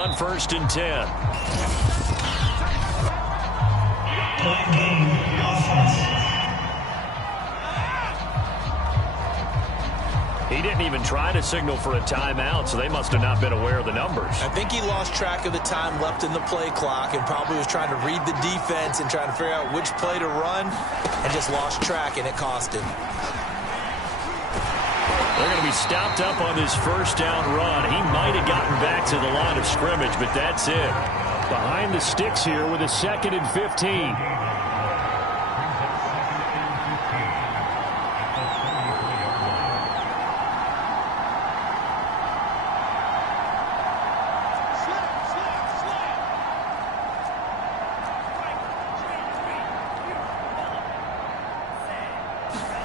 On 1st and 10. He didn't even try to signal for a timeout, so they must have not been aware of the numbers. I think he lost track of the time left in the play clock and probably was trying to read the defense and trying to figure out which play to run and just lost track, and it cost him. They're going to be stopped up on this first down run. He might have gotten back to the line of scrimmage, but that's it. Behind the sticks here with a 2nd and 15.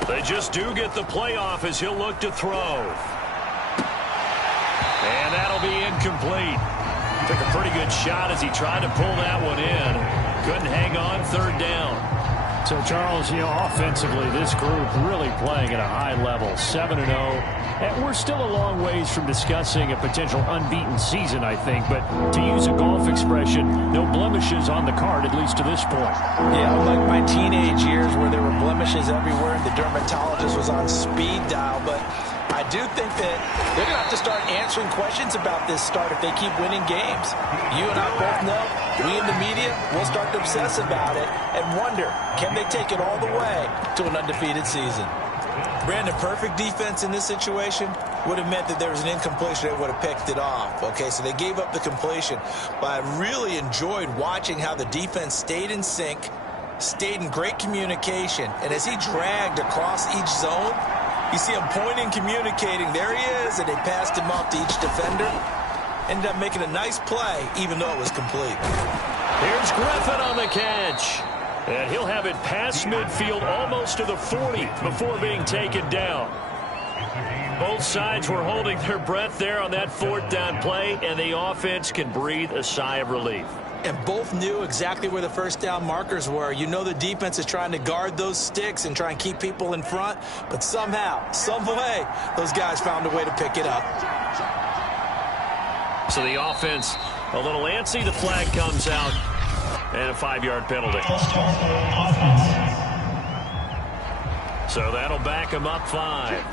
They just do get the playoff as he'll look to throw. And that'll be incomplete. Took a pretty good shot as he tried to pull that one in. Couldn't hang on 3rd down. So, Charles, offensively, this group really playing at a high level, 7-0. And we're still a long ways from discussing a potential unbeaten season, I think. But to use a golf expression, no blemishes on the card, at least to this point. Yeah, unlike my teenage years where there were blemishes everywhere and the dermatologist was on speed dial. But I do think that they're going to have to start answering questions about this start if they keep winning games. You and I both know, we in the media will start to obsess about it and wonder, can they take it all the way to an undefeated season? Brandon, perfect defense in this situation would have meant that there was an incompletion that would have picked it off. Okay, so they gave up the completion. But I really enjoyed watching how the defense stayed in sync, stayed in great communication, and as he dragged across each zone, you see him pointing, communicating. There he is, and they passed him off to each defender. Ended up making a nice play, even though it was complete. Here's Griffin on the catch. And he'll have it past midfield almost to the 40 before being taken down. Both sides were holding their breath there on that 4th down play, and the offense can breathe a sigh of relief. And both knew exactly where the first down markers were. You know the defense is trying to guard those sticks and try and keep people in front, but somehow, some way, those guys found a way to pick it up. So the offense a little antsy. The flag comes out, and a 5-yard penalty. So that'll back him up 5.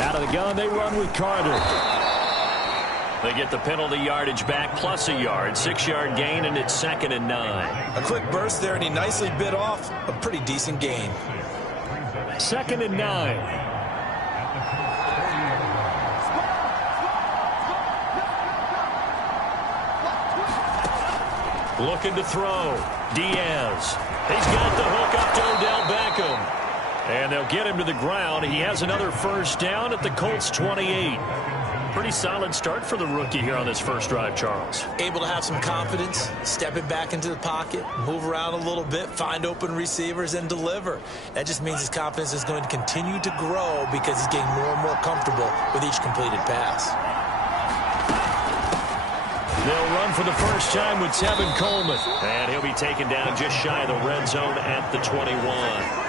Out of the gun, they run with Carter. They get the penalty yardage back plus a yard. 6-yard gain, and it's 2nd and 9. A quick burst there, and he nicely bit off a pretty decent gain. 2nd and 9. Looking to throw. Diaz. He's got the hook up to Odell Beckham. And they'll get him to the ground. He has another first down at the Colts 28. Pretty solid start for the rookie here on this first drive, Charles. Able to have some confidence, stepping back into the pocket, move around a little bit, find open receivers, and deliver. That just means his confidence is going to continue to grow because he's getting more and more comfortable with each completed pass. They'll run for the first time with Tevin Coleman. And he'll be taken down just shy of the red zone at the 21.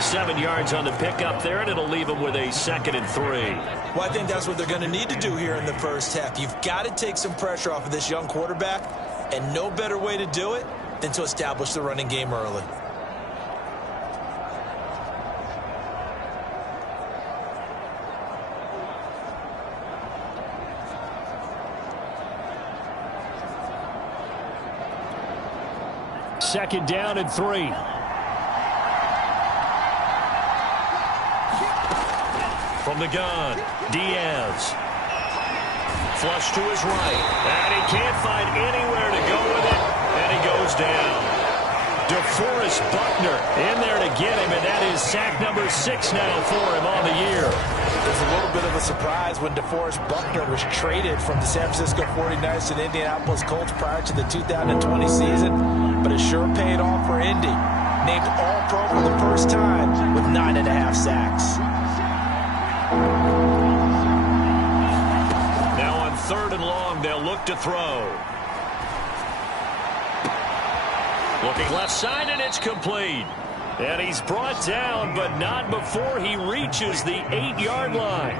7 yards on the pickup there, and it'll leave him with a 2nd and 3. Well, I think that's what they're going to need to do here in the first half. You've got to take some pressure off of this young quarterback, and no better way to do it than to establish the running game early. Second down and 3. From the gun, Diaz. Flush to his right. And he can't find anywhere to go with it. And he goes down. DeForest Buckner in there to get him, and that is sack number 6 now for him on the year. There's a little bit of a surprise when DeForest Buckner was traded from the San Francisco 49ers to the Indianapolis Colts prior to the 2020 season, but it sure paid off for Indy. Named All-Pro for the first time with 9.5 sacks. Now on 3rd and long long. They'll look to throw. Looking left side, and it's complete. And he's brought down, but not before he reaches the 8-yard line.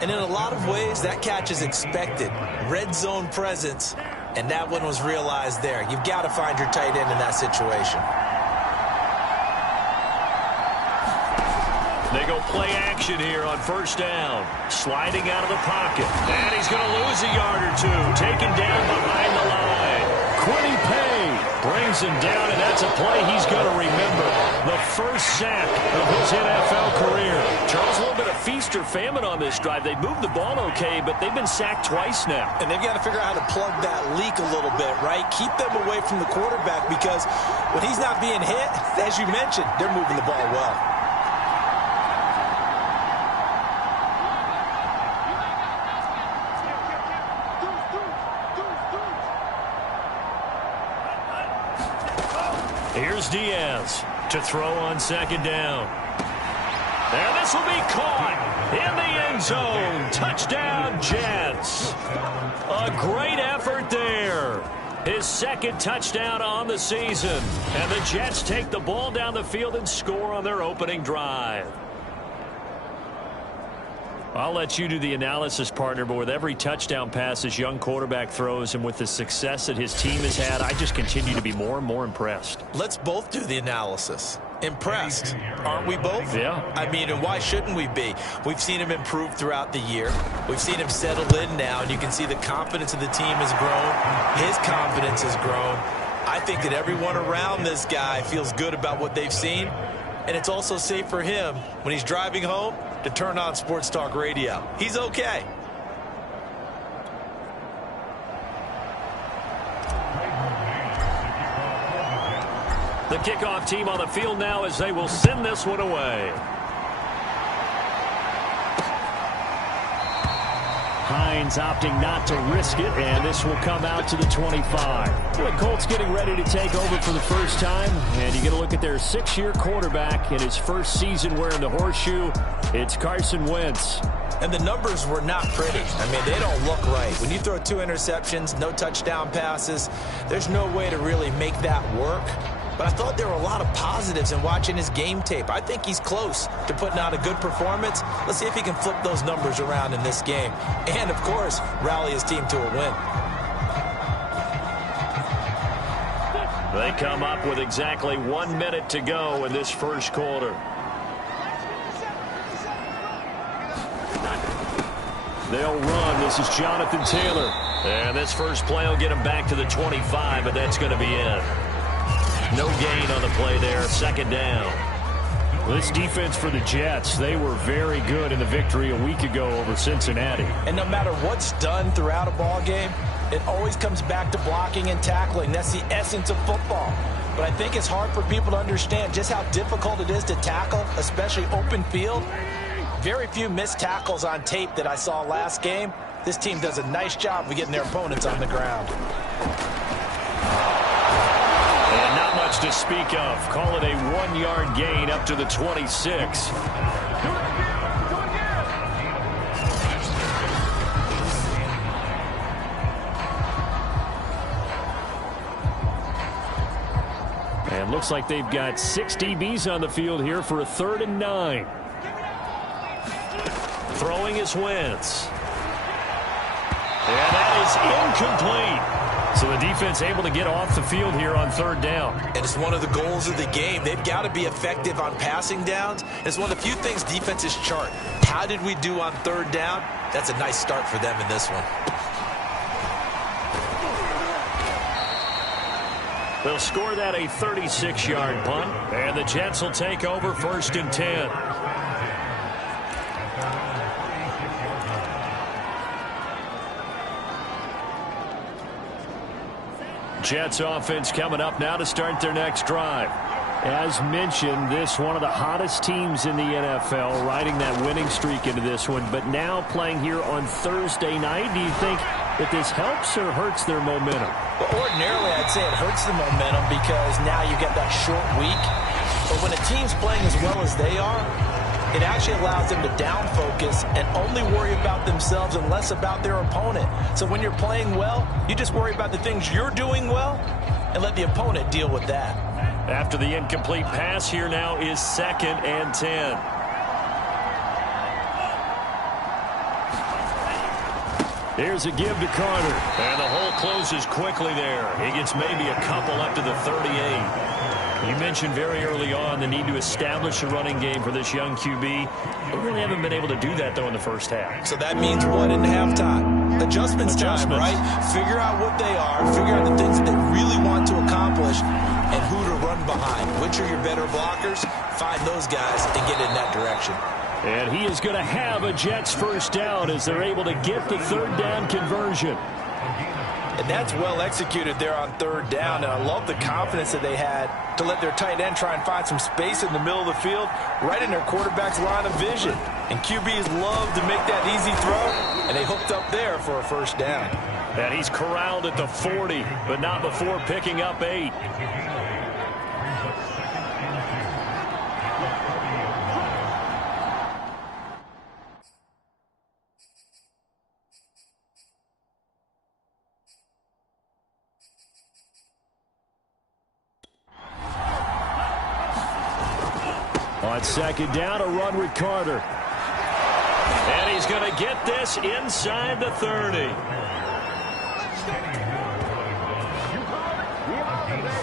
And in a lot of ways, that catch is expected. Red zone presence, and that one was realized there. You've got to find your tight end in that situation. They go play action here on first down. Sliding out of the pocket. And he's going to lose a yard or two. Taken down behind the line. Quiddy Pay brings him down, and that's a play he's going to remember. The first sack of his NFL career. Charles, a little bit of feast or famine on this drive. They moved the ball okay, but they've been sacked twice now. And they've got to figure out how to plug that leak a little bit, right? Keep them away from the quarterback, because when he's not being hit, as you mentioned, they're moving the ball well. Here's Diaz to throw on second down. And this will be caught in the end zone. Touchdown, Jets. A great effort there. His second touchdown on the season. And the Jets take the ball down the field and score on their opening drive. I'll let you do the analysis, partner, but with every touchdown pass this young quarterback throws and with the success that his team has had, I just continue to be more and more impressed. Let's both do the analysis. Impressed, aren't we both? Yeah. I mean, and why shouldn't we be? We've seen him improve throughout the year. We've seen him settle in now, and you can see the confidence of the team has grown. His confidence has grown. I think that everyone around this guy feels good about what they've seen, and it's also safe for him when he's driving home to turn on Sports Talk Radio. He's okay. The kickoff team on the field now as they will send this one away. Hines opting not to risk it, and this will come out to the 25. The Colts getting ready to take over for the first time, and you get a look at their 6-year quarterback in his first season wearing the horseshoe. It's Carson Wentz. And the numbers were not pretty. I mean, they don't look right. When you throw 2 interceptions, no touchdown passes, there's no way to really make that work. But I thought there were a lot of positives in watching his game tape. I think he's close to putting out a good performance. Let's see if he can flip those numbers around in this game. And, of course, rally his team to a win. They come up with exactly 1 minute to go in this first quarter. They'll run. This is Jonathan Taylor. And this first play will get him back to the 25, but that's going to be it. No gain on the play there. Second down. This defense for the Jets, they were very good in the victory a week ago over Cincinnati. And no matter what's done throughout a ball game, it always comes back to blocking and tackling. That's the essence of football. But I think it's hard for people to understand just how difficult it is to tackle, especially open field. Very few missed tackles on tape that I saw last game. This team does a nice job of getting their opponents on the ground. And not much to speak of. Call it a 1-yard gain up to the 26. And looks like they've got 6 DBs on the field here for a 3rd and 9. Throwing is Wentz. And that is incomplete. So the defense able to get off the field here on 3rd down. And it's one of the goals of the game. They've got to be effective on passing downs. It's one of the few things defenses chart. How did we do on 3rd down? That's a nice start for them in this one. They'll score that a 36-yard punt. And the Jets will take over 1st and 10. Jets offense coming up now to start their next drive. As mentioned, this one of the hottest teams in the NFL, riding that winning streak into this one, but now playing here on Thursday night. Do you think that this helps or hurts their momentum? Well, ordinarily, I'd say it hurts the momentum because now you get that short week. But when a team's playing as well as they are, it actually allows them to down focus and only worry about themselves and less about their opponent. So when you're playing well, you just worry about the things you're doing well and let the opponent deal with that. After the incomplete pass, here now is 2nd and 10. Here's a give to Carter. And the hole closes quickly there. He gets maybe a couple up to the 38. You mentioned very early on the need to establish a running game for this young QB. They really haven't been able to do that, though, in the first half. So that means what in halftime? Adjustments time, right? Figure out what they are, figure out the things that they really want to accomplish, and who to run behind. Which are your better blockers? Find those guys and get in that direction. And he is going to have a Jets first down as they're able to get the third down conversion. And that's well executed there on third down. And I love the confidence that they had to let their tight end try and find some space in the middle of the field, right in their quarterback's line of vision. And QBs love to make that easy throw, and they hooked up there for a first down. And he's corralled at the 40, but not before picking up 8. On second down, a run with Carter. And he's going to get this inside the 30.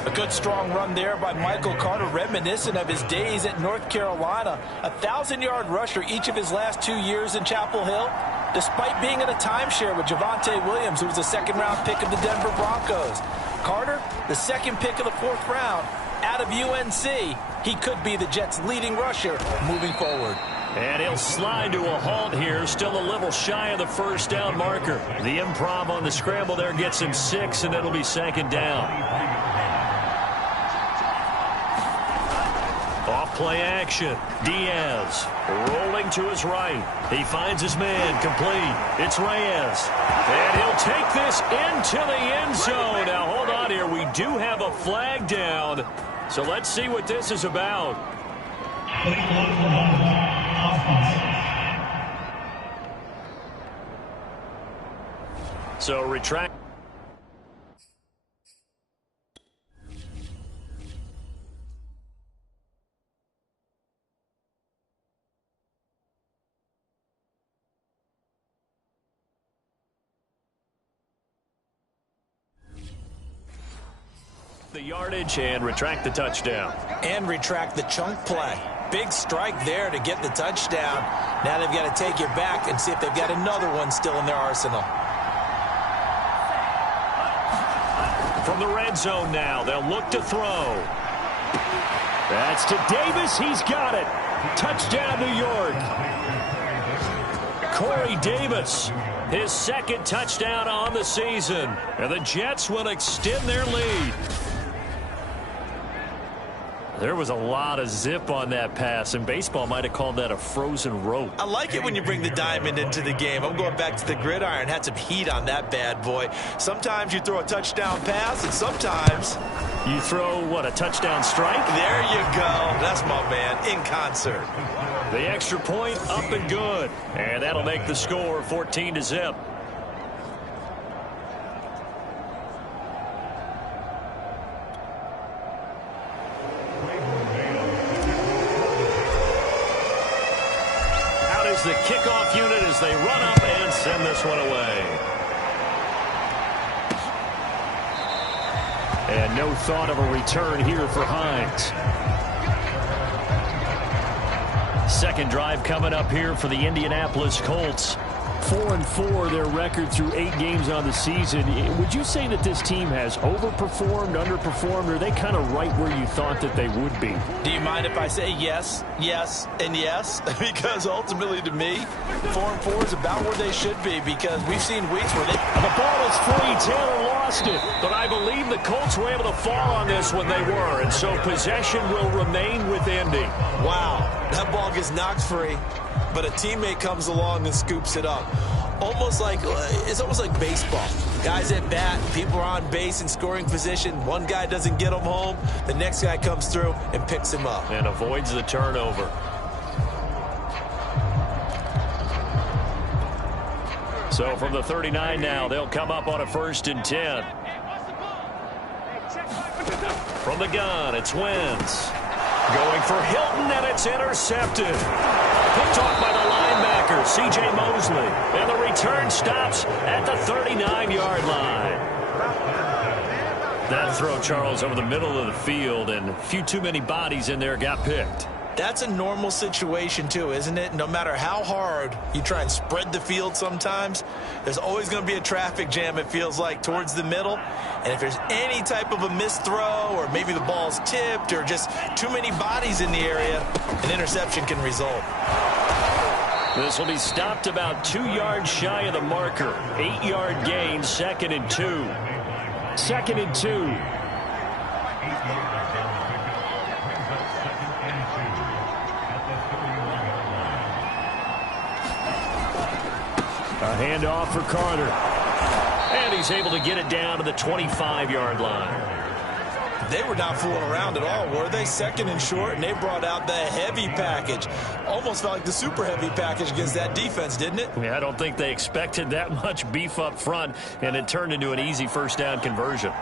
A good strong run there by Michael Carter, reminiscent of his days at North Carolina. A 1,000-yard rusher each of his last 2 years in Chapel Hill, despite being in a timeshare with Javonte Williams, who was a second-round pick of the Denver Broncos. Carter, the second pick of the 4th round, out of UNC. He could be the Jets' leading rusher moving forward. And he'll slide to a halt here, still a little shy of the first down marker. The improv on the scramble there gets him 6, and it'll be second down. Off play action. Diaz rolling to his right. He finds his man complete. It's Reyes. And he'll take this into the end zone. Now, hold on here. We do have a flag down. So let's see what this is about. So retract. The yardage and retract the touchdown. And retract the chunk play. Big strike there to get the touchdown. Now they've got to take it back and see if they've got another one still in their arsenal. From the red zone now, they'll look to throw. That's to Davis. He's got it. Touchdown, New York. Corey Davis, his second touchdown on the season. And the Jets will extend their lead. There was a lot of zip on that pass, and baseball might have called that a frozen rope. I like it when you bring the diamond into the game. I'm going back to the gridiron. Had some heat on that bad boy. Sometimes you throw a touchdown pass, and sometimes you throw, what, a touchdown strike? There you go. That's my man, in concert. The extra point up and good. And that'll make the score 14-0. The kickoff unit as they run up and send this one away. And no thought of a return here for Hines. Second drive coming up here for the Indianapolis Colts. 4-4 their record through 8 games on the season. Would you say that this team has overperformed, underperformed, or are they kind of right where you thought that they would be? Do you mind if I say yes, yes, and yes? Because ultimately to me, 4-4 is about where they should be, because we've seen weeks where the ball is free. Taylor lost it. But I believe the Colts were able to fall on this when they were, and so possession will remain with Indy. Wow, that ball gets knocked free, but a teammate comes along and scoops it up. It's almost like baseball. Guys at bat, people are on base in scoring position. One guy doesn't get him home. The next guy comes through and picks him up. And avoids the turnover. So from the 39 now, they'll come up on a 1st and 10. From the gun, it's Wentz. Going for Hilton, and it's intercepted. Picked off by the linebacker, C.J. Mosley. And the return stops at the 39-yard line. That throw, Charles, over the middle of the field, and a few too many bodies in there got picked. That's a normal situation, too, isn't it? No matter how hard you try and spread the field sometimes, there's always going to be a traffic jam, it feels like, towards the middle. And if there's any type of a missed throw, or maybe the ball's tipped, or just too many bodies in the area, an interception can result. This will be stopped about 2 yards shy of the marker. 8-yard gain, 2nd and 2. 2nd and 2. A handoff for Carter. And he's able to get it down to the 25-yard line. They were not fooling around at all, were they? 2nd and short, and they brought out the heavy package. Almost felt like the super heavy package against that defense, didn't it? Yeah, I don't think they expected that much beef up front, and it turned into an easy 1st down conversion.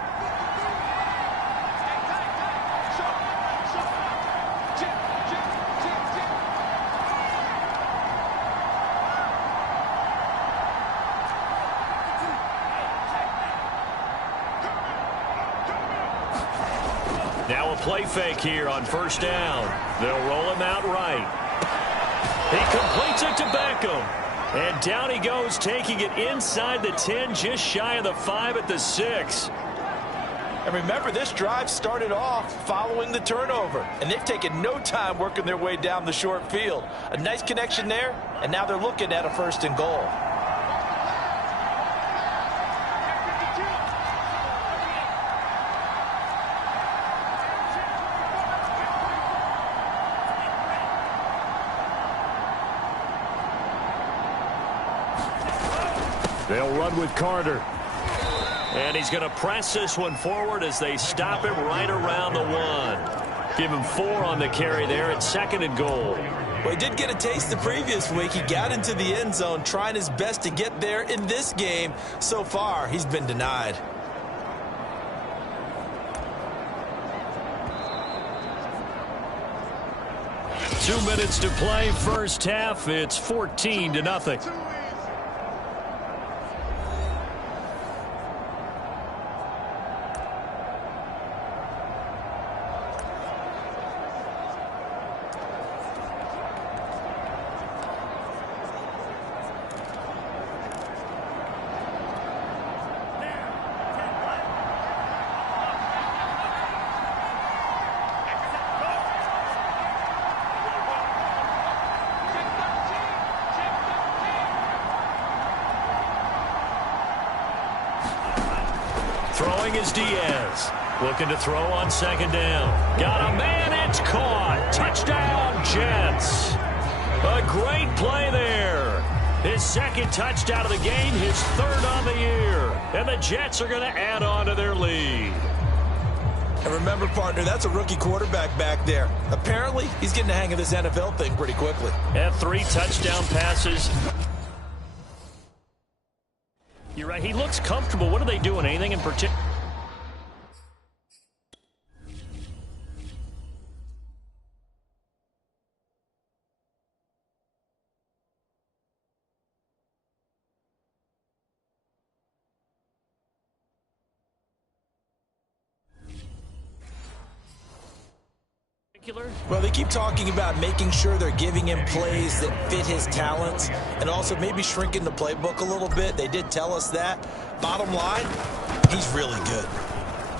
Now a play fake here on 1st down. They'll roll him out right. He completes it to Beckham. And down he goes, taking it inside the 10, just shy of the 5 at the 6. And remember, this drive started off following the turnover. And they've taken no time working their way down the short field. A nice connection there, and now they're looking at a 1st and goal. They'll run with Carter. And he's going to press this one forward as they stop him right around the 1. Give him 4 on the carry there at 2nd and goal. Well, he did get a taste the previous week. He got into the end zone trying his best to get there in this game. So far, he's been denied. Two minutes to play, 1st half. It's 14-0. Throwing is Diaz. Looking to throw on 2nd down. Got a man, it's caught. Touchdown, Jets. A great play there. His 2nd touchdown of the game, his 3rd on the year. And the Jets are going to add on to their lead. And remember, partner, that's a rookie quarterback back there. Apparently, he's getting the hang of this NFL thing pretty quickly. Had 3 touchdown passes. You're right. He looks comfortable. What are they doing? Anything in particular? Well, they keep talking about making sure they're giving him plays that fit his talents and also maybe shrinking the playbook a little bit. They did tell us that. Bottom line, he's really good.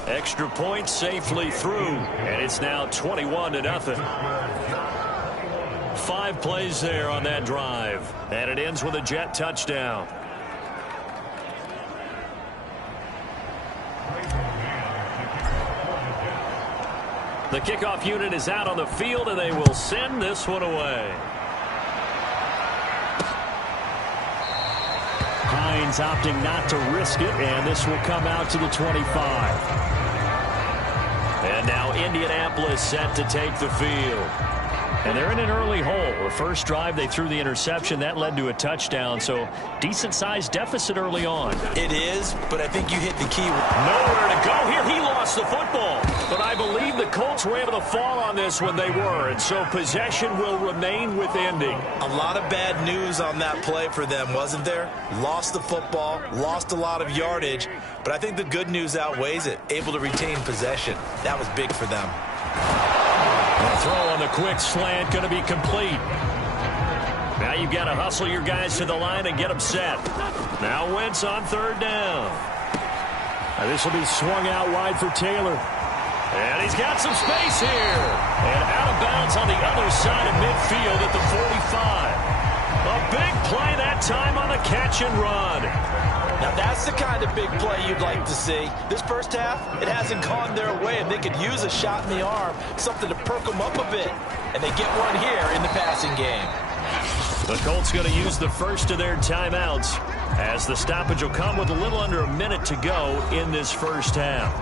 Extra point safely through, and it's now 21-0. 5 plays there on that drive, and it ends with a Jet touchdown. The kickoff unit is out on the field, and they will send this one away. Hines opting not to risk it, and this will come out to the 25. And now Indianapolis set to take the field. And they're in an early hole. The first drive, they threw the interception. That led to a touchdown, so decent-sized deficit early on. It is, but I think you hit the key. Nowhere to go here. He lost the football. But I believe the Colts were able to fall on this when they were, and so possession will remain with Indy. A lot of bad news on that play for them, wasn't there? Lost the football, lost a lot of yardage, but I think the good news outweighs it. Able to retain possession. That was big for them. The throw on the quick slant going to be complete. Now you've got to hustle your guys to the line and get them set. Now Wentz on third down. This will be swung out wide for Taylor. And he's got some space here. And out of bounds on the other side of midfield at the 45. A big play that time on the catch and run. Now that's the kind of big play you'd like to see. This first half, it hasn't gone their way, and they could use a shot in the arm, something to perk them up a bit. And they get one here in the passing game. The Colts going to use the first of their timeouts, as the stoppage will come with a little under a minute to go in this first half.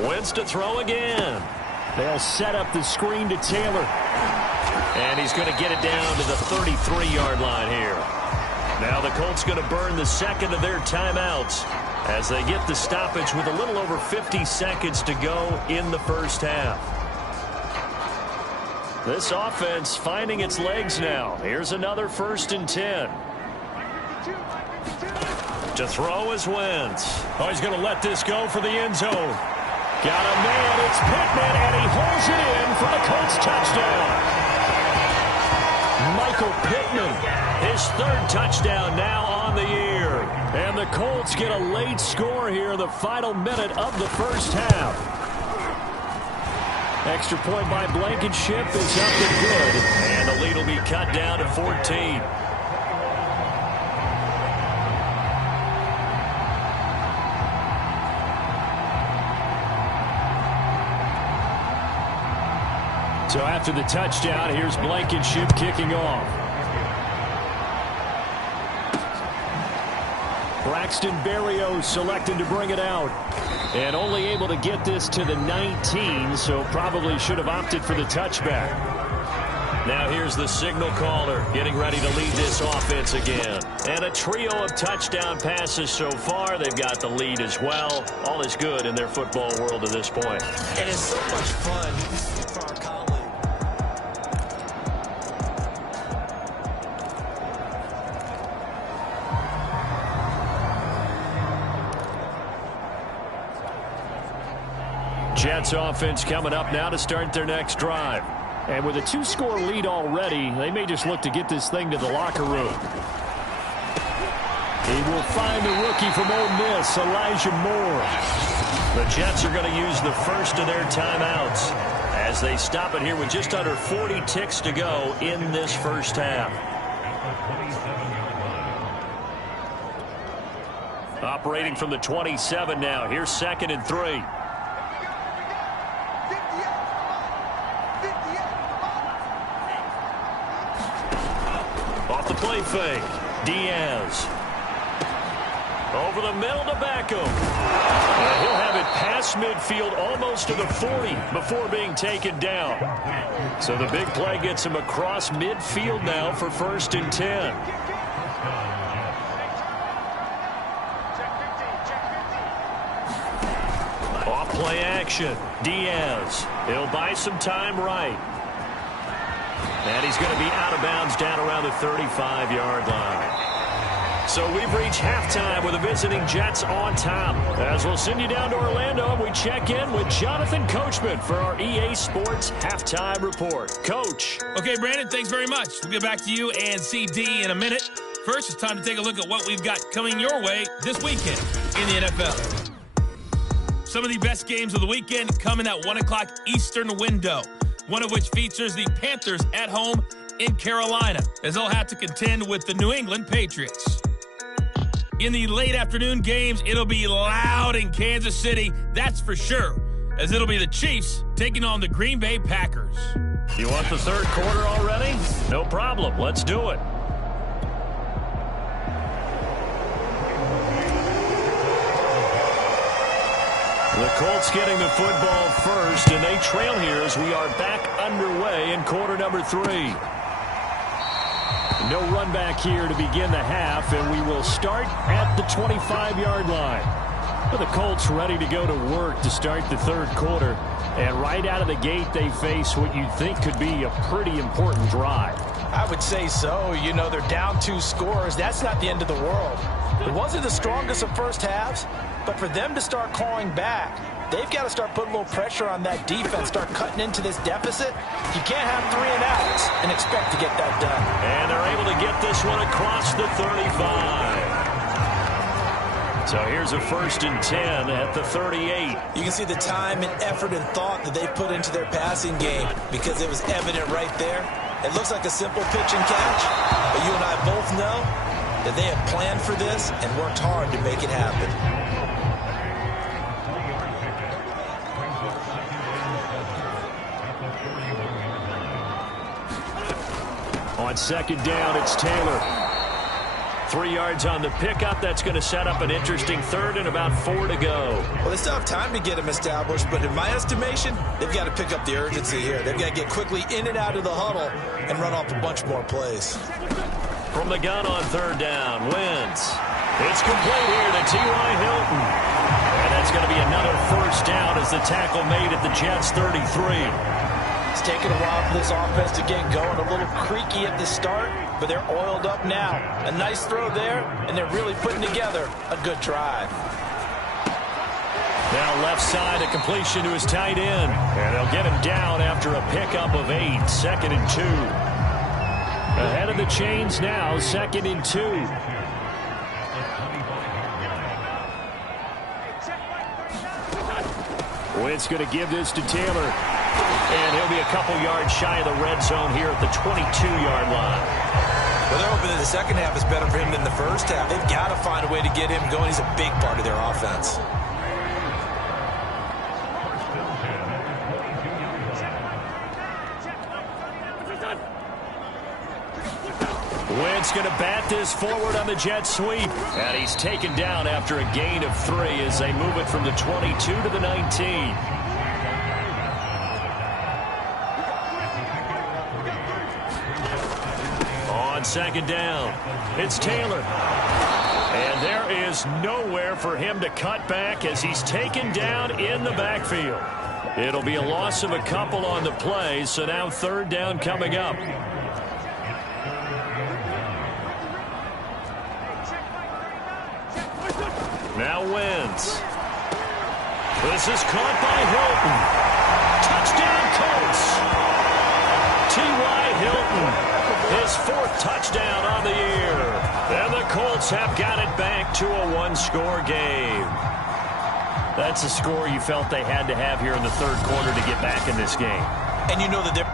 Wentz to throw again. They'll set up the screen to Taylor. And he's going to get it down to the 33-yard line here. Now the Colts going to burn the second of their timeouts as they get the stoppage with a little over 50 seconds to go in the first half. This offense finding its legs now. Here's another 1st and 10. To throw is Wentz. Oh, he's going to let this go for the end zone. Got a man, it's Pittman, and he holds it in for the Colts touchdown. Michael Pittman, his 3rd touchdown now on the year. And the Colts get a late score here in the final minute of the first half. Extra point by Blankenship is up and good. And the lead will be cut down to 14. So after the touchdown, here's Blankenship kicking off. Braxton Berrios selecting to bring it out. And only able to get this to the 19, so probably should have opted for the touchback. Now here's the signal caller getting ready to lead this offense again. And a trio of touchdown passes so far. They've got the lead as well. All is good in their football world at this point. And it's so much fun for our colleagues. Jets offense coming up now to start their next drive. And with a 2-score lead already, they may just look to get this thing to the locker room. He will find the rookie from Ole Miss, Elijah Moore. The Jets are going to use the first of their timeouts as they stop it here with just under 40 ticks to go in this first half. Operating from the 27 now. Here's 2nd and 3. Off the play fake. Diaz. Over the middle to Beckham. And he'll have it past midfield almost to the 40 before being taken down. So the big play gets him across midfield now for 1st and 10. Off play action. Diaz. He'll buy some time right. And he's going to be out of bounds down around the 35-yard line. So we've reached halftime with the visiting Jets on top. As we'll send you down to Orlando, and we check in with Jonathan Coachman for our EA Sports Halftime Report. Coach. Okay, Brandon, thanks very much. We'll get back to you and CD in a minute. First, it's time to take a look at what we've got coming your way this weekend in the NFL. Some of the best games of the weekend come in that 1 o'clock Eastern window, one of which features the Panthers at home in Carolina, as they'll have to contend with the New England Patriots. In the late afternoon games, it'll be loud in Kansas City, that's for sure, as it'll be the Chiefs taking on the Green Bay Packers. You want the third quarter already? No problem. Let's do it. The Colts getting the football first, and they trail here as we are back underway in quarter number 3. No run back here to begin the half, and we will start at the 25-yard line. But the Colts ready to go to work to start the third quarter. And right out of the gate, they face what you'd think could be a pretty important drive. I would say so. You know, they're down 2 scores. That's not the end of the world. It wasn't the strongest of first halves, but for them to start clawing back, they've got to start putting a little pressure on that defense, start cutting into this deficit. You can't have 3 and outs and expect to get that done. And they're able to get this one across the 35. So here's a 1st and 10 at the 38. You can see the time and effort and thought that they put into their passing game because it was evident right there. It looks like a simple pitch and catch, but you and I both know that they have planned for this and worked hard to make it happen. On 2nd down, it's Taylor. 3 yards on the pickup. That's going to set up an interesting 3rd and about 4 to go. Well, they still have time to get him established, but in my estimation, they've got to pick up the urgency here. They've got to get quickly in and out of the huddle and run off a bunch more plays. From the gun on 3rd down, Wentz. It's complete here to T.Y. Hilton. And that's going to be another 1st down as the tackle made at the Jets' 33. It's taken a while for this offense to get going. A little creaky at the start, but they're oiled up now. A nice throw there, and they're really putting together a good drive. Now left side, a completion to his tight end. And they'll get him down after a pickup of 8. 2nd and 2. Ahead of the chains now, 2nd and 2. Wentz going to give this to Taylor. And he'll be a couple yards shy of the red zone here at the 22-yard line. Well, they're hoping that the second half is better for him than the first half. They've got to find a way to get him going. He's a big part of their offense. Wentz going to bat this forward on the jet sweep. And he's taken down after a gain of 3 as they move it from the 22 to the 19. On 2nd down, it's Taylor. And there is nowhere for him to cut back as he's taken down in the backfield. It'll be a loss of a couple on the play, so now 3rd down coming up. Now Wentz. This is caught by Hilton. Touchdown Colts. T.Y. Hilton. His 4th touchdown on the year. And the Colts have got it back to a 1-score game. That's a score you felt they had to have here in the 3rd quarter to get back in this game. And you know that they're...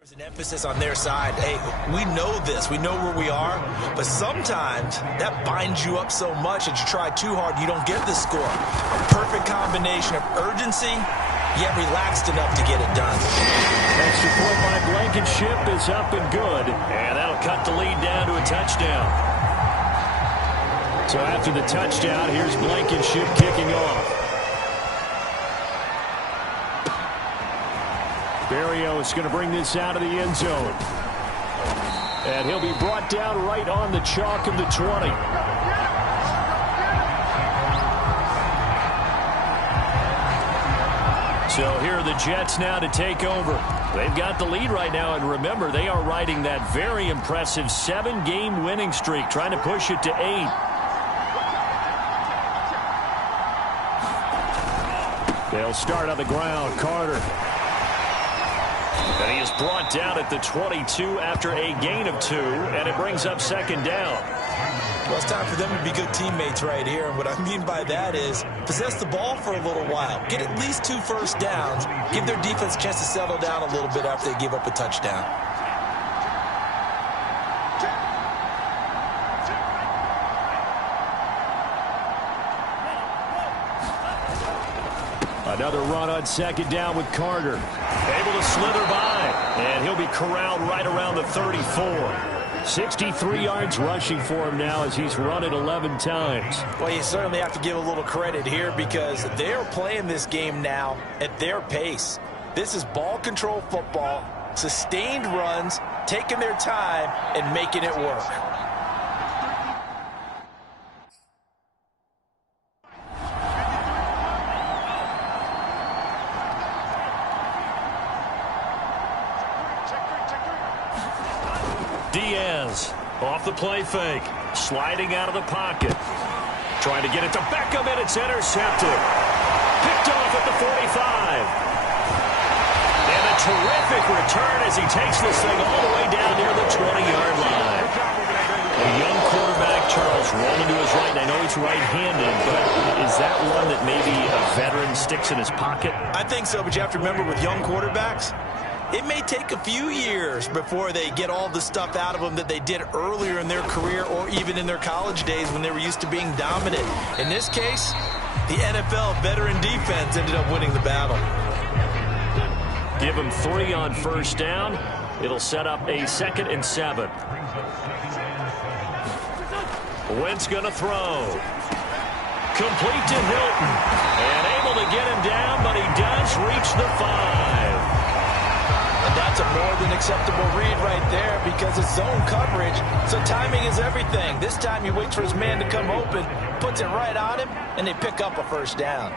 There's an emphasis on their side. Hey, we know this. We know where we are. But sometimes that binds you up so much that you try too hard, you don't get the score. A perfect combination of urgency yet relaxed enough to get it done. Extra point by Blankenship is up and good. And that'll cut the lead down to a touchdown. So after the touchdown, here's Blankenship kicking off. Berrios is going to bring this out of the end zone. And he'll be brought down right on the chalk of the 20. So here are the Jets now to take over. They've got the lead right now, and remember, they are riding that very impressive 7-game winning streak, trying to push it to 8. They'll start on the ground. Carter. And he is brought down at the 22 after a gain of 2, and it brings up second down. Well, it's time for them to be good teammates right here. And what I mean by that is possess the ball for a little while. Get at least 2 first downs. Give their defense a chance to settle down a little bit after they give up a touchdown. Another run on second down with Carter. Able to slither by, and he'll be corralled right around the 34. 63 yards rushing for him now as he's run it 11 times. Well, you certainly have to give a little credit here because they're playing this game now at their pace. This is ball control football, sustained runs, taking their time, and making it work. Diaz off the play fake, sliding out of the pocket, trying to get it to Beckham, and it's intercepted. Picked off at the 45. And a terrific return as he takes this thing all the way down near the 20-yard line. A young quarterback, Charles, rolling to his right. I know he's right-handed, but is that one that maybe a veteran sticks in his pocket? I think so, but you have to remember with young quarterbacks, it may take a few years before they get all the stuff out of them that they did earlier in their career or even in their college days when they were used to being dominant. In this case, the NFL veteran defense ended up winning the battle. Give him 3 on first down. It'll set up a 2nd and 7. Wentz going to throw. Complete to Hilton. And able to get him down, but he does reach the 5. And that's a more than acceptable read right there because it's zone coverage, so timing is everything. This time he waits for his man to come open, puts it right on him, and they pick up a first down.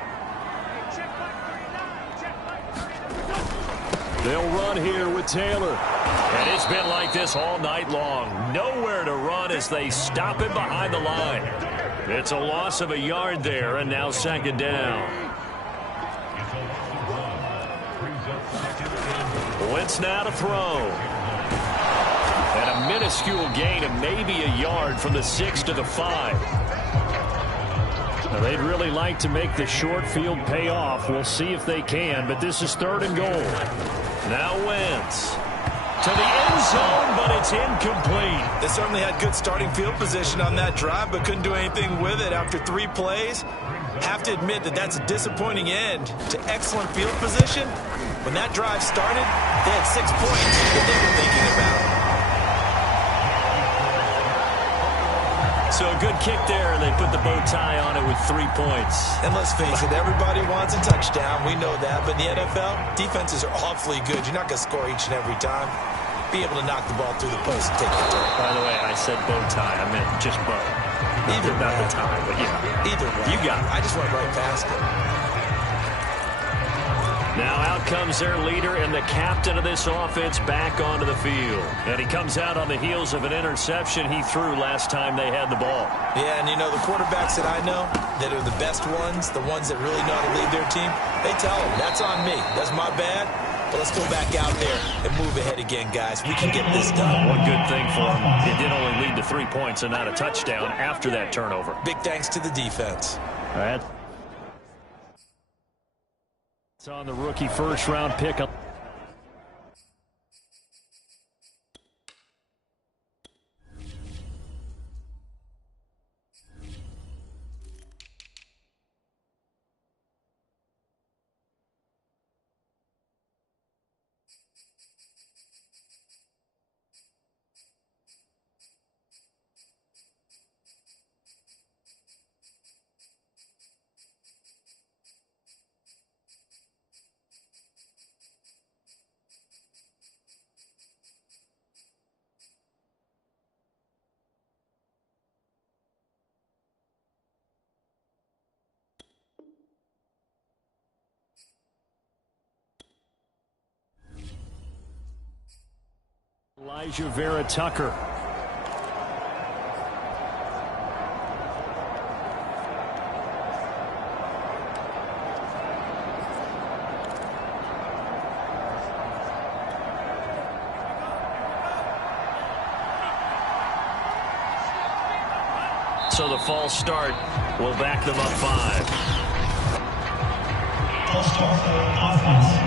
They'll run here with Taylor. And it's been like this all night long. Nowhere to run as they stop him behind the line. It's a loss of a yard there, and now second down. Wentz now to throw. And a minuscule gain of maybe a yard from the 6 to the 5. Now, they'd really like to make the short field pay off. We'll see if they can, but this is 3rd and goal. Now Wentz to the end zone, but it's incomplete. They certainly had good starting field position on that drive, but couldn't do anything with it after 3 plays. Have to admit that that's a disappointing end to excellent field position. When that drive started, they had 6 points that they were thinking about. So a good kick there, and they put the bow tie on it with 3 points. And let's face it, everybody wants a touchdown. We know that. But in the NFL, defenses are awfully good. You're not going to score each and every time. Be able to knock the ball through the post and take the turn. By the way, I said bow tie. I meant just bow. Either not way. the tie, but yeah. Either way. You got it. I just went right past it. Now out comes their leader and the captain of this offense back onto the field. And he comes out on the heels of an interception he threw last time they had the ball. Yeah, and you know, the quarterbacks that I know that are the best ones, the ones that really know how to lead their team, they tell them, that's on me. That's my bad. But let's go back out there and move ahead again, guys. We can get this done. One good thing for him, it did only lead to 3 points and not a touchdown after that turnover. Big thanks to the defense. All right. It's on the rookie first-round pickup. Elijah Vera Tucker. So the false start will back them up 5. False start for offense.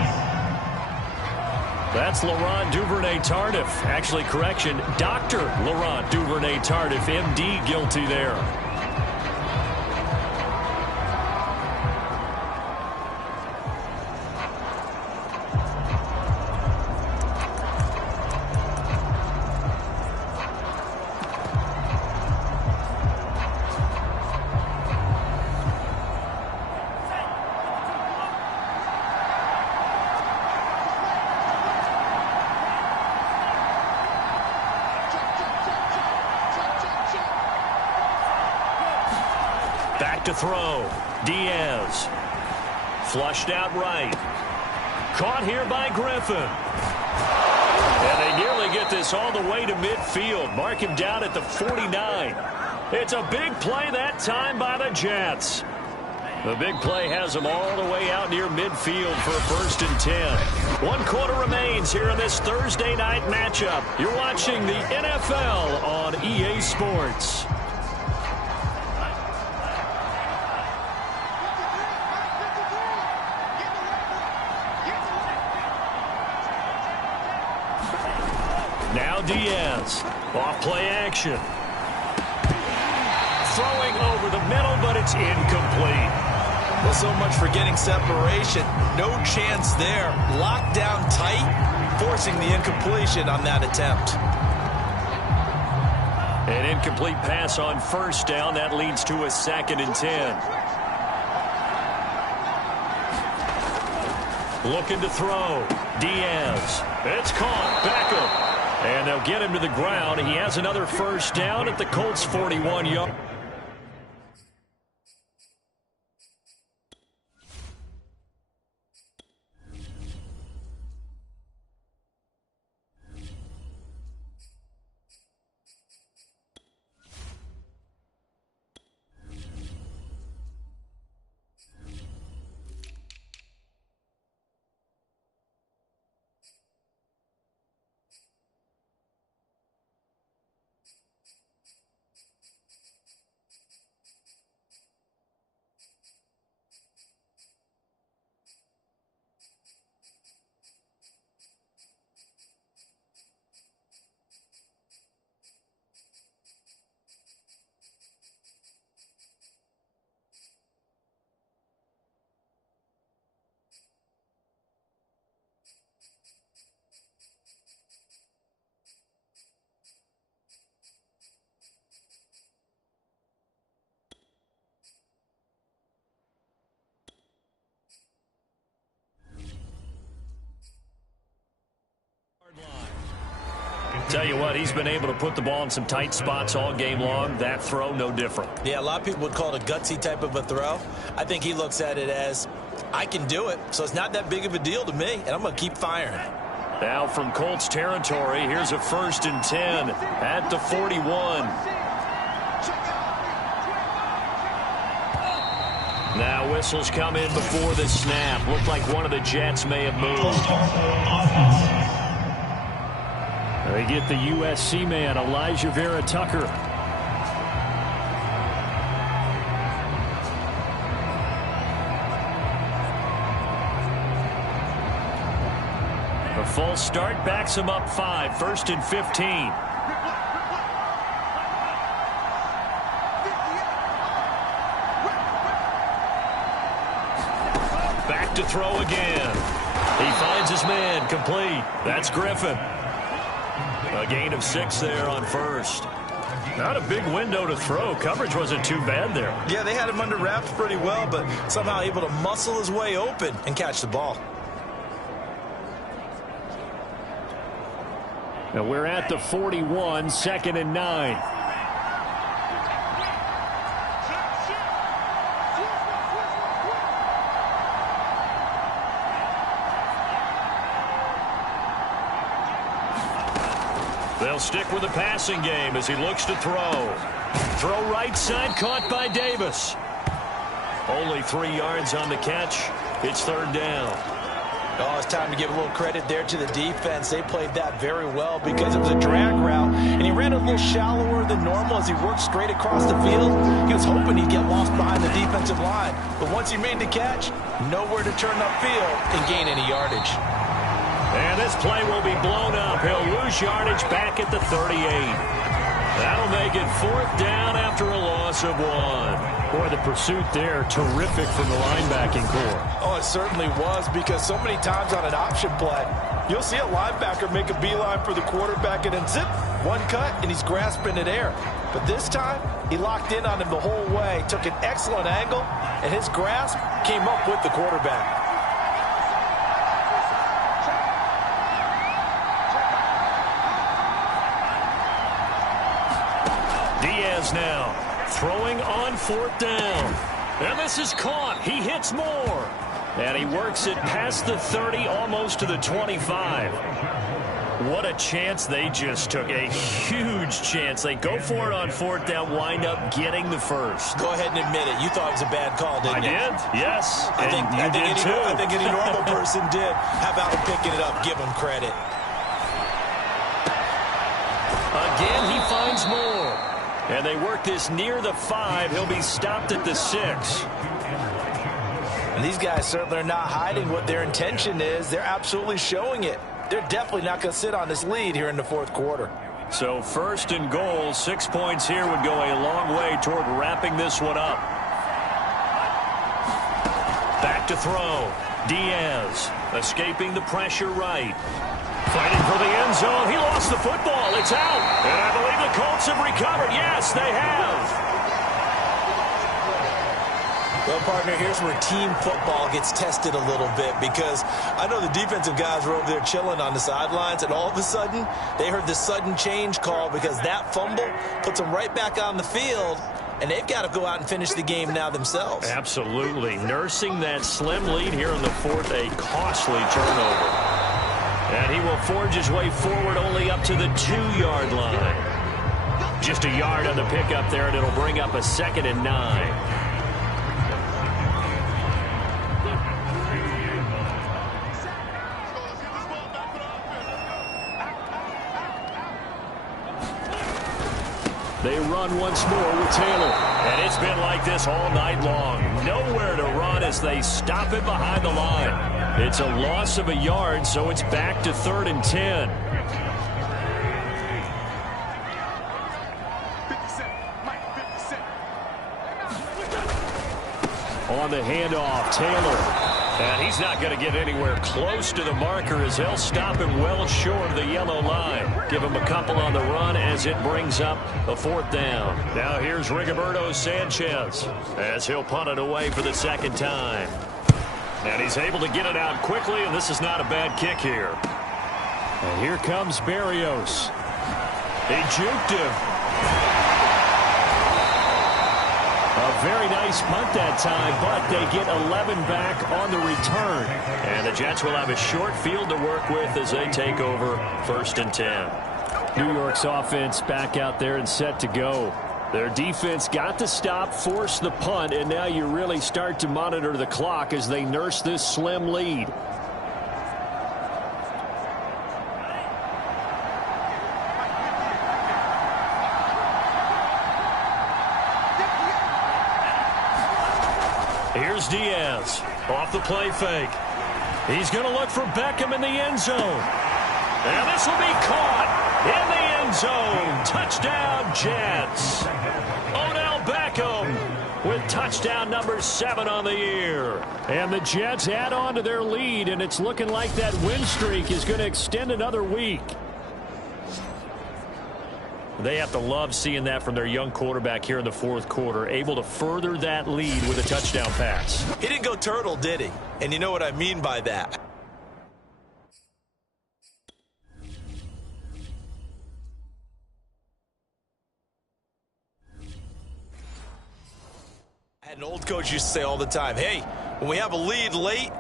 That's Laurent Duvernay-Tardif. Actually, correction, Dr. Laurent Duvernay-Tardif, MD, guilty there. Back to throw. Diaz. Flushed out right. Caught here by Griffin. And they nearly get this all the way to midfield. Mark him down at the 49. It's a big play that time by the Jets. The big play has them all the way out near midfield for a 1st and 10. 1 quarter remains here in this Thursday night matchup. You're watching the NFL on EA Sports. Now Diaz, off play action. Throwing over the middle, but it's incomplete. Well, so much for getting separation. No chance there. Locked down tight, forcing the incompletion on that attempt. An incomplete pass on 1st down. That leads to a 2nd and 10. Looking to throw. Diaz. It's caught. Beckham. And they'll get him to the ground. He has another 1st down at the Colts' 41-yard. Tell you what, he's been able to put the ball in some tight spots all game long. That throw, no different. Yeah, a lot of people would call it a gutsy type of a throw. I think he looks at it as, I can do it, so it's not that big of a deal to me, and I'm going to keep firing. Now from Colts territory, here's a 1st and 10 at the 41. Now whistles come in before the snap. Looked like one of the Jets may have moved. They get the USC man, Elijah Vera Tucker. A false start backs him up 5, 1st and 15. Back to throw again. He finds his man, complete. That's Griffin. A gain of 6 there on 1st. Not a big window to throw. Coverage wasn't too bad there. Yeah, they had him under wraps pretty well, but somehow able to muscle his way open and catch the ball. Now we're at the 41, 2nd and 9. They'll stick with the passing game as he looks to throw. Throw right side, caught by Davis. Only 3 yards on the catch. It's third down. Oh, it's time to give a little credit there to the defense. They played that very well because it was a drag route, and he ran a little shallower than normal as he worked straight across the field. He was hoping he'd get lost behind the defensive line, but once he made the catch, nowhere to turn upfield and gain any yardage. And this play will be blown up. He'll lose yardage back at the 38. That'll make it fourth down after a loss of 1. Boy, the pursuit there, terrific from the linebacking core. Oh, it certainly was, because so many times on an option play, you'll see a linebacker make a beeline for the quarterback and then zip, one cut, and he's grasping at air. But this time, he locked in on him the whole way, took an excellent angle, and his grasp came up with the quarterback. Diaz now throwing on fourth down. And this is caught. He hits more. And he works it past the 30, almost to the 25. What a chance they just took. A huge chance. They go for it on fourth down, wind up getting the first. Go ahead and admit it. You thought it was a bad call, didn't you? I did, yes. I think any normal person did. How about him picking it up? Give him credit. Again, he finds more. And they work this near the 5. He'll be stopped at the 6. And these guys certainly are not hiding what their intention is. They're absolutely showing it. They're definitely not going to sit on this lead here in the fourth quarter. So first and goal, 6 points here would go a long way toward wrapping this one up. Back to throw. Diaz escaping the pressure right. Fighting for the end zone. He lost the football. It's out. And I believe the Colts have recovered. Yes, they have. Well, partner, here's where team football gets tested a little bit, because I know the defensive guys were over there chilling on the sidelines, and all of a sudden, they heard the sudden change call because that fumble puts them right back on the field, and they've got to go out and finish the game now themselves. Absolutely. Nursing that slim lead here in the fourth, a costly turnover. And he will forge his way forward only up to the 2-yard line. Just a yard on the pickup there, and it'll bring up a 2nd and 9. They run once more with Taylor. And it's been like this all night long. Nowhere to run as they stop it behind the line. It's a loss of a yard, so it's back to 3rd and 10. On the handoff, Taylor. And he's not going to get anywhere close to the marker as they'll stop him well short of the yellow line. Give him a couple on the run as it brings up a 4th down. Now here's Rigoberto Sanchez as he'll punt it away for the 2nd time. And he's able to get it out quickly, and this is not a bad kick here. And here comes Berrios. He juked him. A very nice punt that time, but they get 11 back on the return. And the Jets will have a short field to work with as they take over 1st and 10. New York's offense back out there and set to go. Their defense got the stop, forced the punt, and now you really start to monitor the clock as they nurse this slim lead. Here's Diaz off the play fake. He's going to look for Beckham in the end zone. And this will be caught in the end zone. Touchdown, Jets. Odell Beckham with touchdown number 7 on the year. And the Jets add on to their lead, and it's looking like that win streak is going to extend another week. They have to love seeing that from their young quarterback here in the 4th quarter, able to further that lead with a touchdown pass. He didn't go turtle, did he? And you know what I mean by that. I had an old coach used to say all the time, hey, when we have a lead late,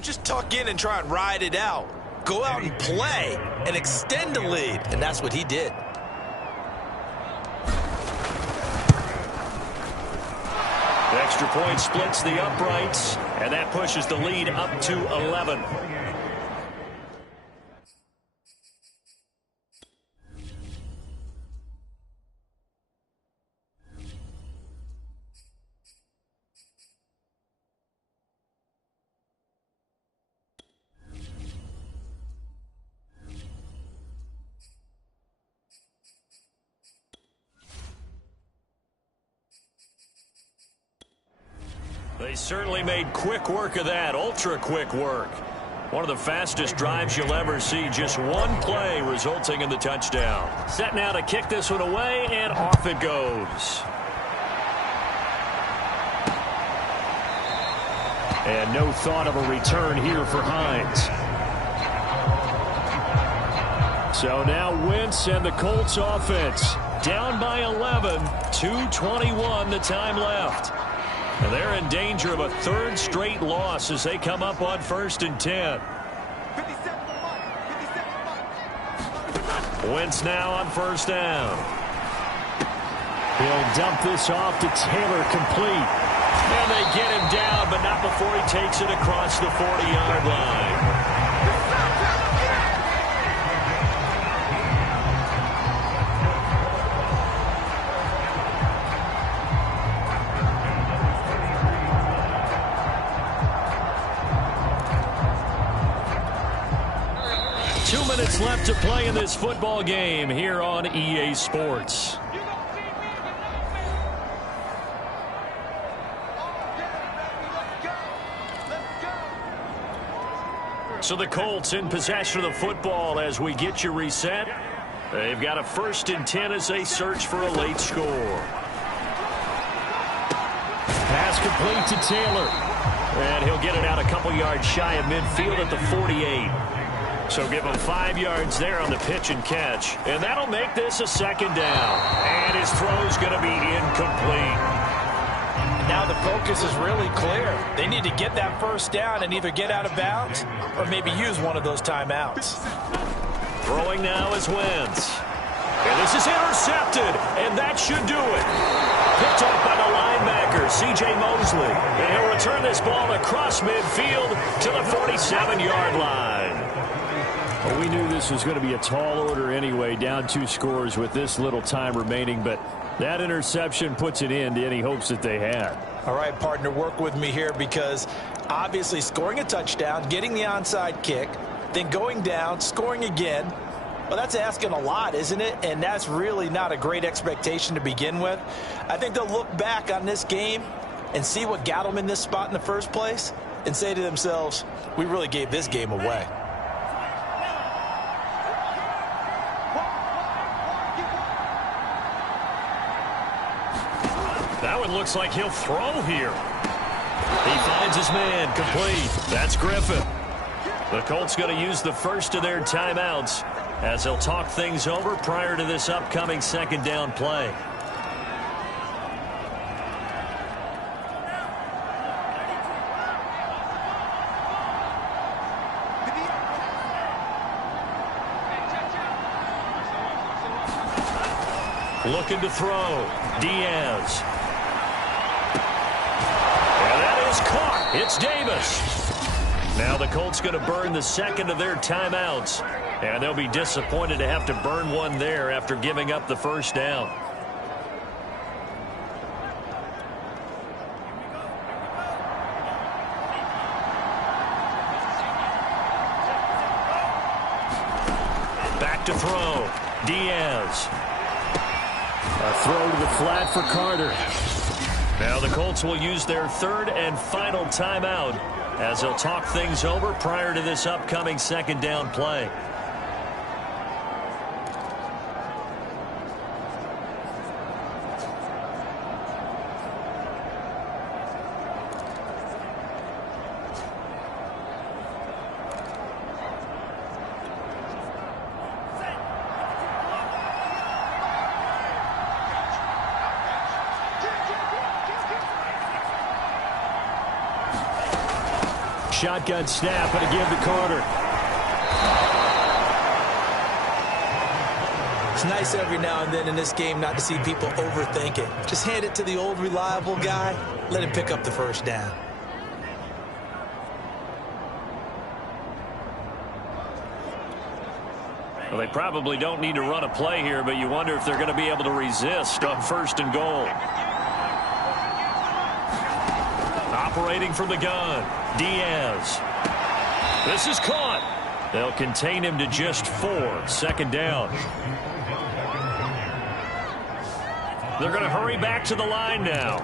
Don't just tuck in and try and ride it out. Go out and play and extend the lead, and that's what he did. The extra point splits the uprights, and that pushes the lead up to 11. They certainly made quick work of that, ultra-quick work. One of the fastest drives you'll ever see, just one play resulting in the touchdown. Set now to kick this one away, and off it goes. And no thought of a return here for Hines. So now Wentz and the Colts offense down by 11, 2:21 the time left. And they're in danger of a third straight loss as they come up on 1st and 10. Wentz now on 1st down. He'll dump this off to Taylor, complete. And they get him down, but not before he takes it across the 40-yard line. 2 minutes left to play in this football game here on EA Sports. So the Colts in possession of the football as we get you reset. They've got a 1st and 10 as they search for a late score. Pass complete to Taylor. And he'll get it out a couple yards shy of midfield at the 48. So give him 5 yards there on the pitch and catch. And that'll make this a 2nd down. And his throw's going to be incomplete. Now the focus is really clear. They need to get that 1st down and either get out of bounds or maybe use one of those timeouts. Throwing now is Wentz. And this is intercepted. And that should do it. Picked up by the linebacker, C.J. Mosley. And he'll return this ball across midfield to the 47-yard line. Well, we knew this was going to be a tall order anyway, down 2 scores with this little time remaining, but that interception puts an end to any hopes that they had. All right, partner, work with me here because obviously scoring a touchdown, getting the onside kick, then going down, scoring again, well, that's asking a lot, isn't it? And that's really not a great expectation to begin with. I think they'll look back on this game and see what got them in this spot in the first place and say to themselves, we really gave this game away. That one looks like he'll throw here. He finds his man, complete. That's Griffin. The Colts going to use the first of their timeouts as they'll talk things over prior to this upcoming 2nd down play. Looking to throw. Diaz. And that is caught. It's Davis. Now the Colts going to burn the 2nd of their timeouts. And they'll be disappointed to have to burn one there after giving up the 1st down. Back to throw. Diaz. A throw to the flat for Carter. Now the Colts will use their 3rd and final timeout as they'll talk things over prior to this upcoming 2nd down play. shotgun snap and a give to Carter. It's nice every now and then in this game not to see people overthink it. Just hand it to the old reliable guy. Let him pick up the first down. Well, they probably don't need to run a play here, but you wonder if they're going to be able to resist on 1st and goal. Operating from the gun, Diaz. This is caught. They'll contain him to just 4. 2nd down. They're going to hurry back to the line now.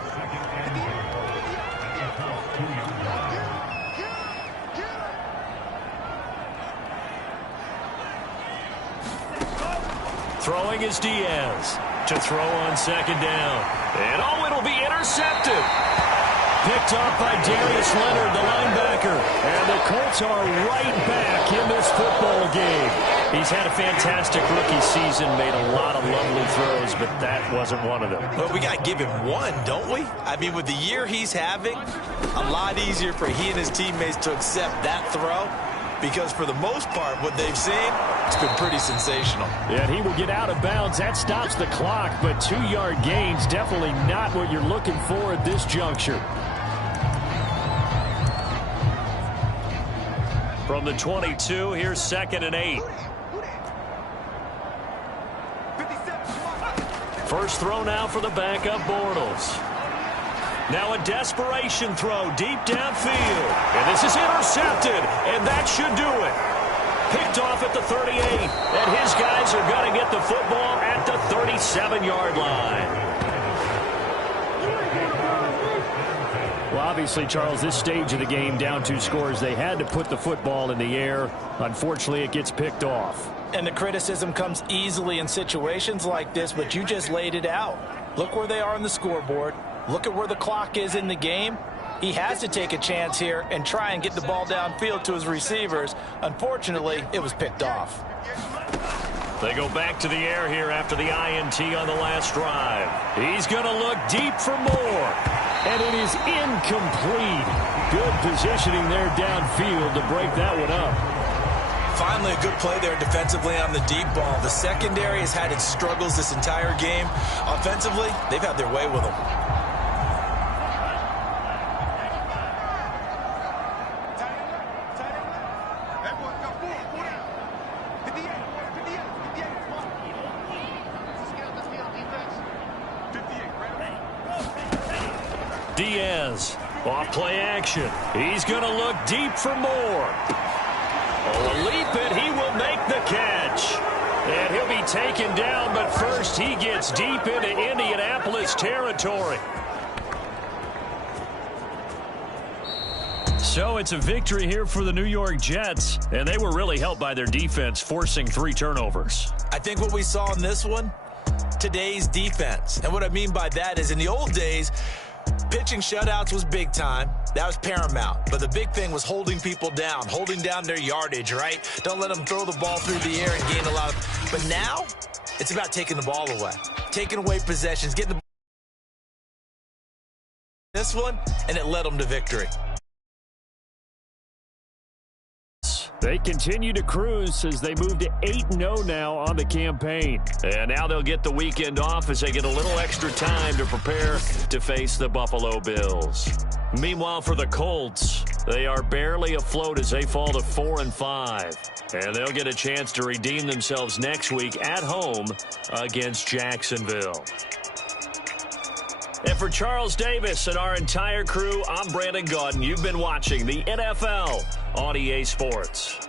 Throwing is Diaz to throw on 2nd down. And it'll be intercepted. Picked off by Darius Leonard, the linebacker. And the Colts are right back in this football game. He's had a fantastic rookie season, made a lot of lovely throws, but that wasn't one of them. Well, we got to give him one, don't we? I mean, with the year he's having, a lot easier for he and his teammates to accept that throw. Because for the most part, what they've seen, it's been pretty sensational. Yeah, he will get out of bounds. That stops the clock, but 2-yard gains, definitely not what you're looking for at this juncture. From the 22, here's 2nd and 8. First throw now for the backup Bortles. Now a desperation throw deep downfield. And this is intercepted, and that should do it. Picked off at the 38, and his guys are going to get the football at the 37-yard line. Well, obviously, Charles, this stage of the game, down 2 scores, they had to put the football in the air. Unfortunately, it gets picked off. And the criticism comes easily in situations like this, but you just laid it out. Look where they are on the scoreboard. Look at where the clock is in the game. He has to take a chance here and try and get the ball downfield to his receivers. Unfortunately, it was picked off. They go back to the air here after the INT on the last drive. He's going to look deep for more. And it is incomplete. Good positioning there downfield to break that one up. Finally, a good play there defensively on the deep ball. The secondary has had its struggles this entire game. Offensively, they've had their way with them. Diaz, off play action. He's going to look deep for more. Oh, a leap, and he will make the catch. And he'll be taken down, but first he gets deep into Indianapolis territory. So it's a victory here for the New York Jets, and they were really helped by their defense, forcing 3 turnovers. I think what we saw in this one, today's defense. And what I mean by that is in the old days, pitching shutouts was big time. That was paramount. But the big thing was holding people down, holding down their yardage, right? Don't let them throw the ball through the air and gain a lot of... But now, it's about taking the ball away. Taking away possessions, getting the ball... This one, and it led them to victory. They continue to cruise as they move to 8-0 now on the campaign. And now they'll get the weekend off as they get a little extra time to prepare to face the Buffalo Bills. Meanwhile, for the Colts, they are barely afloat as they fall to 4-5. And they'll get a chance to redeem themselves next week at home against Jacksonville. And for Charles Davis and our entire crew, I'm Brandon Gaudin. You've been watching the NFL on EA Sports.